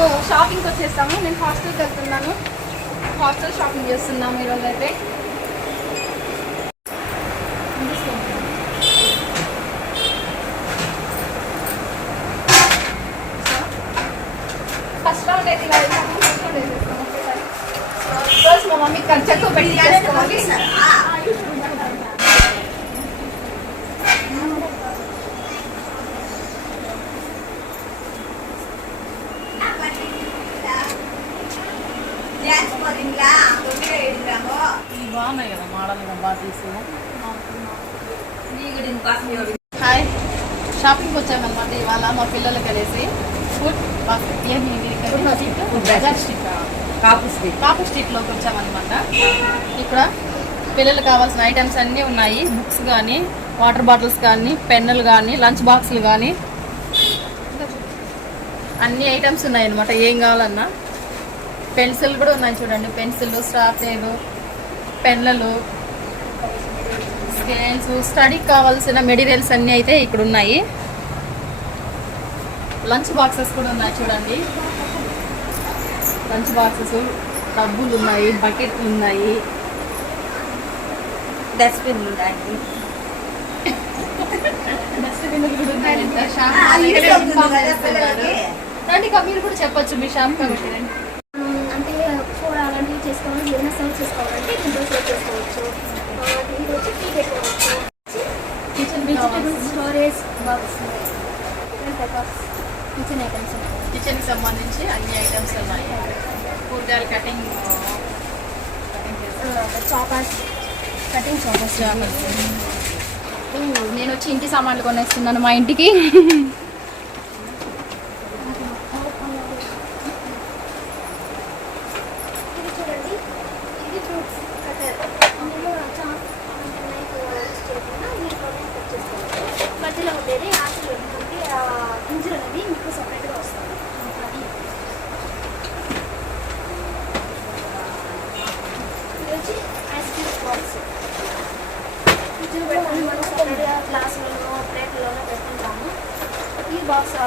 మేము షాపింగ్కి వచ్చేస్తాము నేను హాస్టల్కి వెళ్తున్నాను. హాస్టల్ షాపింగ్ చేస్తున్నాము ఈరోజు అయితే. ఫస్ట్ రౌండ్ అయితే ఇలా ఫస్ట్ రౌండ్ రోజు మా మమ్మీ పెట్టి బాగున్నాయి కదా మోడల్గా బాగా తీసి హాయ్ షాపింగ్కి వచ్చామన్నమాట ఇవాళ మా పిల్లలు కలిసి ఫుడ్ బజార్ స్ట్రీట్ కాపు కాపు స్ట్రీట్లోకి వచ్చామన్నమాట. ఇక్కడ పిల్లలు కావాల్సిన ఐటమ్స్ అన్నీ ఉన్నాయి. బుక్స్ కానీ వాటర్ బాటిల్స్ కానీ పెన్నులు కానీ లంచ్ బాక్సులు కానీ అన్ని ఐటమ్స్ ఉన్నాయి అనమాట ఏం కావాలన్నా. పెన్సిల్ కూడా ఉన్నాయి చూడండి. పెన్సిల్ స్టాప్లర్లు పెన్నులు స్కేల్స్ స్టడీకి కావాల్సిన మెటీరియల్స్ అన్నీ అయితే ఇక్కడ ఉన్నాయి లంచ్ బాక్సెస్ కూడా ఉన్నాయి చూడండి. లంచ్ బాక్సెస్ టబ్బులు ఉన్నాయి బకెట్లు ఉన్నాయి. డస్ట్బిన్ ఉందండి డస్ట్బిన్లు కూడా ఉన్నాయి. షాప్. రండి మీరు కూడా చెప్పొచ్చు మీ షాప్ గురించి మ్మ్, అంటే కూర అలాంటివి చేసుకోవాలి ఏదైనా సర్వ్ చేసుకోవాలంటే దీంట్లో సర్వ్ చేసుకోవచ్చు. ఇది వచ్చి టీ పెట్టుకోవచ్చు. Vegetable storage box. Kitchen items కిచెన్కి సంబంధించి అన్ని ఐటమ్స్ ఉన్నాయి. కూరగాయలు కటింగ్ చాపర్స్ కటింగ్ చాపర్స్ నేను వచ్చి ఇంటి సామాన్లు కొనేస్తున్నాను మా ఇంటికి.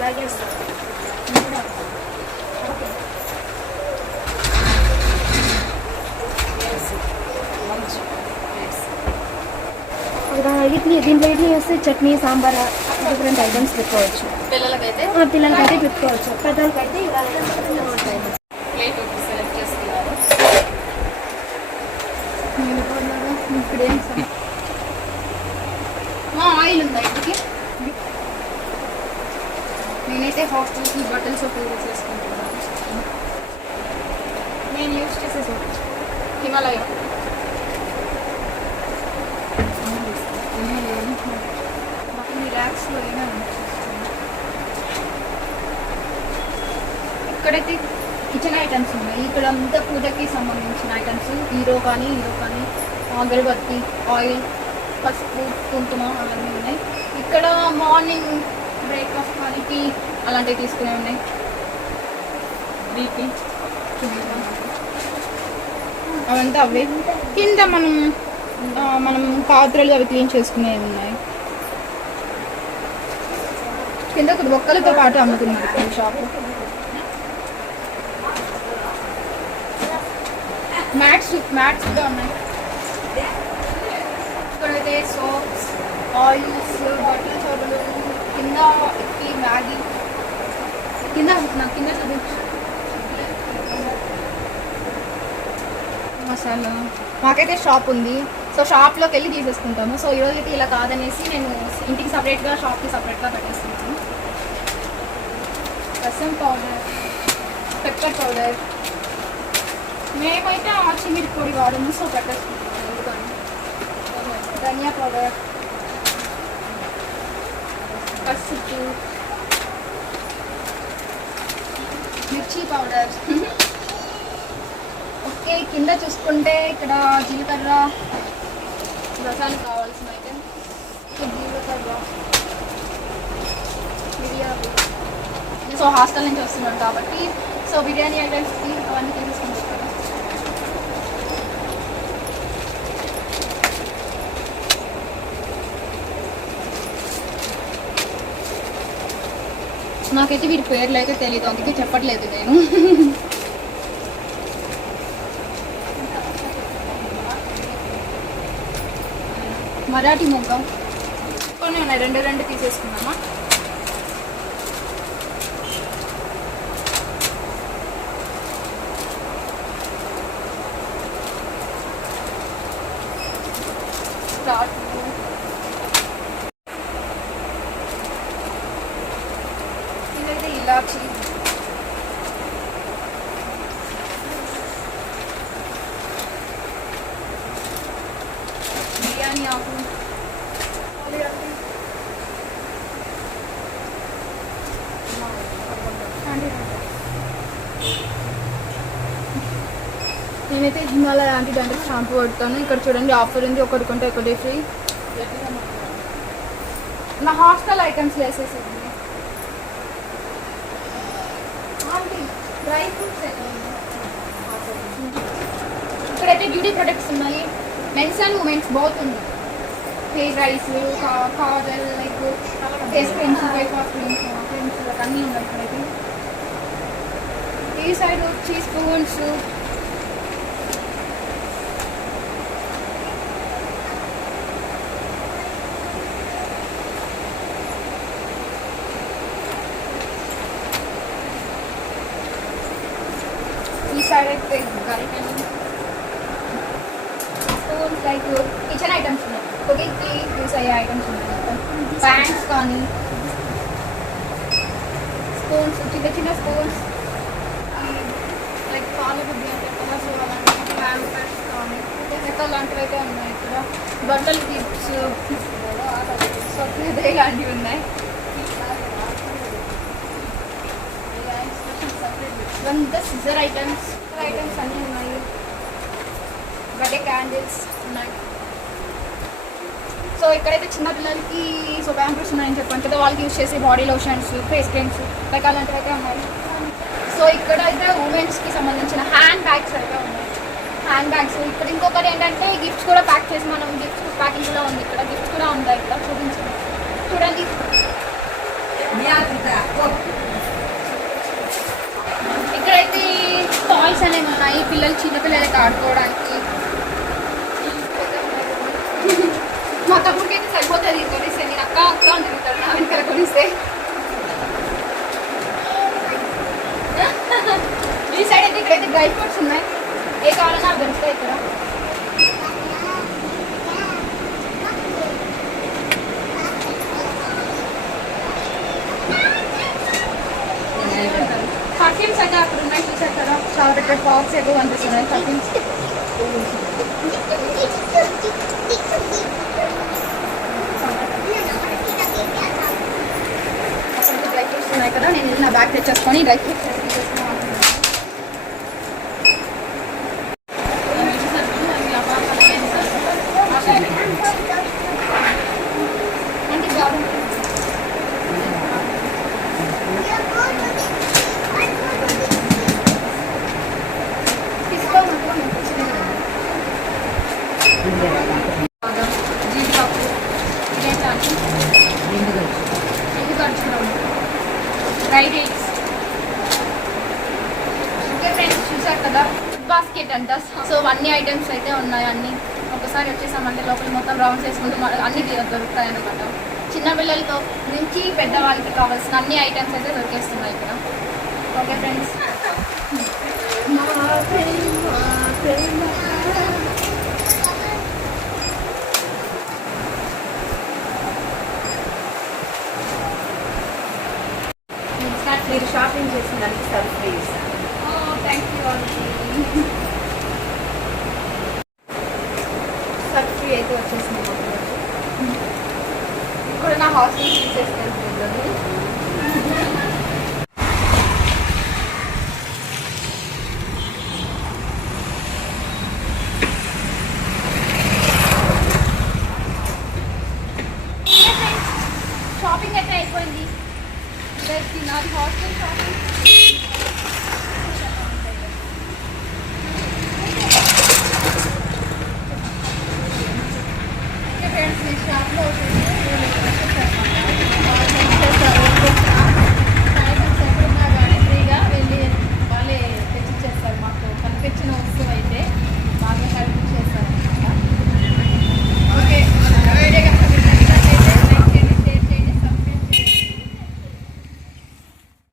అలాగే ఇడ్లీ దీంట్లో ఇడ్లీ వేస్తే చట్నీ సాంబార్ డిఫరెంట్ ఐటమ్స్ పెట్టుకోవచ్చు. పిల్లలకైతే? పిల్లలకైతే పెట్టుకోవచ్చు. పెద్దలకైతే ఇలా ఒకటి సెలెక్ట్ చేసుకున్నారు ఇక్కడ ఏం సమ- మా ఆయిల్ ఉందా అయితే హాస్టల్కి బట్టలు సోపు చేసుకుంటున్నాను నేను యూజ్ చేసే సోప్ హిమాలయ. రిలాక్స్లో అయినా ఇక్కడైతే కిచెన్ ఐటమ్స్ ఉన్నాయి. ఇక్కడ అంతా పూజకి సంబంధించిన ఐటమ్స్ హీరో కానీ హీరో కానీ అగరబత్తి ఆయిల్ పసుపు కుంకుమ అవన్నీ ఉన్నాయి. ఇక్కడ మార్నింగ్ బ్రేక్ఫాస్ట్ టీ అలాంటివి తీసుకునే ఉన్నాయి. బీపీ. అవంతా అవే. కింద మనం మనం పాత్రలు అవి క్లీన్ చేసుకునేవి ఉన్నాయి. కింద ఒక బొక్కలతో పాటు అమ్ముతున్నారు షాపు. మ్యాట్స్ మ్యాట్స్ కూడా ఉన్నాయి. ఇక్కడైతే సోప్స్ ఆయిల్స్ బట్టల చోటులు కింద మ్యాగీ. కింద నాకు కింద చూపించు మసాలా. మాకైతే షాప్ ఉంది. సో షాప్లోకి వెళ్ళి తీసేసుకుంటాము. సో ఈరోజు అయితే ఇలా కాదనేసి నేను ఇంటికి సపరేట్గా షాప్కి సపరేట్గా పెట్టేస్తున్నాను రసం పౌడర్ పెప్పర్ పౌడర్ మేమైతే ఆచిమిర్చి పొడి వాడము. సో పెట్టేసుకుంటాము. ఎందుకని? ధనియా పౌడర్ పసుపు మిర్చి పౌడర్ ఓకే కింద చూసుకుంటే ఇక్కడ జీలకర్ర రసాలు కావాల్సిన ఐటెం జీలకర్ర మిరియాలు. సో హాస్టల్ నుంచి వస్తున్నాం కాబట్టి సో బిర్యానీ ఐటమ్స్కి అవన్నీ తీసేసుకుంటాం కదా నాకైతే వీరి పేర్లు అయితే తెలియదు అందుకే చెప్పట్లేదు నేను. మరాఠీ ముగ్గ. కొన్ని ఉన్నాయి రెండు రెండు తీసేసుకున్నామా స్టార్ట్ నేనైతే హిమాలయ లాంటి డాండ్రఫ్ షాంపూ వాడతాను. ఇక్కడ చూడండి ఆఫర్ ఉంది. ఒకటి కొంటే ఒకటి ఫ్రీ. నా హాస్టల్ ఐటమ్స్ వేసేసేయండి. ఆంటీ డ్రై ఫ్రూట్స్ ఇక్కడైతే బ్యూటీ ప్రొడక్ట్స్ ఉన్నాయి. మెన్స్ అండ్ ఉమెన్స్ బౌత్ ఉంది hair rice kajal like face creams face wash creams creams అన్నీ ఉన్నాయి ఇక్కడైతే. ఈ సైడ్ వచ్చి స్పూన్స్ ఈ సైడ్ అయితే గరిటెలు స్పూన్స్ లైక్ కిచెన్ ఐటమ్స్ ఉన్నాయి కుకింగ్కి యూస్ అయ్యే ఐటమ్స్ ఉన్నాయి ప్యాంట్స్ కానీ స్పూన్స్ చిన్న చిన్న స్పూన్స్ లైక్ పాలు బుద్ధి అంటే కదా సో అలాంటి ప్యాంపర్స్ కానీ రకాల లాంటివి అయితే ఉన్నాయి ఇక్కడ బట్టలు గిఫ్ట్స్ సో ఇదే ఇలాంటివి ఉన్నాయి ఇవంతా సిజర్ ఐటమ్స్ ఐటమ్స్ అన్నీ ఉన్నాయి. బర్త్డే క్యాండిల్స్ ఉన్నాయి. సో ఇక్కడైతే చిన్నపిల్లలకి సో ప్యాంపర్స్ ఉన్నాయని చెప్పాను కదా వాళ్ళకి యూస్ చేసే body lotions face creams like అయితే ఉన్నాయి. సో ఇక్కడ అయితే ఉమెన్స్కి సంబంధించిన హ్యాండ్ బ్యాగ్స్ అయితే ఉన్నాయి. హ్యాండ్ బ్యాగ్స్ ఇక్కడ ఇంకొకటి ఏంటంటే గిఫ్ట్స్ కూడా ప్యాక్ చేసి మనం గిఫ్ట్స్ ప్యాకింగ్ కూడా ఉంది. ఇక్కడ గిఫ్ట్స్ కూడా ఉన్నాయి. ఇక్కడ చూపించండి. చూడండి ఇక్కడైతే టాయ్స్ అనేవి ఉన్నాయి పిల్లలు చిన్నపిల్లలకి ఆడుకోవడానికి మా తమ్ముడికి అయితే సరిపోతుంది ఇది కొనిస్తే నేను అక్క అక్క అని తిరుగుతాడు నా వెనకాల కొనిస్తే ఈ సైడ్ అయితే ఇక్కడైతే డ్రై ఫ్రూట్స్ ఉన్నాయి ఏ కావాలన్నా అవి దొరుకుతాయి ఇక్కడ పర్ఫ్యూమ్స్ అయితే అక్కడ ఉన్నాయి చూసారు కదా చాలా పెద్ద ఎక్కువ కనిపిస్తున్నాయి తప్పించి అక్కడ డ్రై ఫ్రూట్స్ ఉన్నాయి కదా నేను నా బ్యాగ్ తెచ్చేసుకొని డ్రై ఫ్రూట్స్ అన్ని ఐటమ్స్ అయితే ఉన్నాయి అన్ని. ఒకసారి వచ్చేసామంటే లోపల మొత్తం రౌండ్స్ వేసుకుంటూ అన్ని దొరుకుతాయి అనమాట చిన్నపిల్లలతో నుంచి పెద్దవాళ్ళకి కావాల్సిన అన్ని ఐటమ్స్ అయితే దొరికేస్తున్నాయి ఇక్కడ. ఓకే ఫ్రెండ్స్ మీరు షాపింగ్ చేసిన దానికి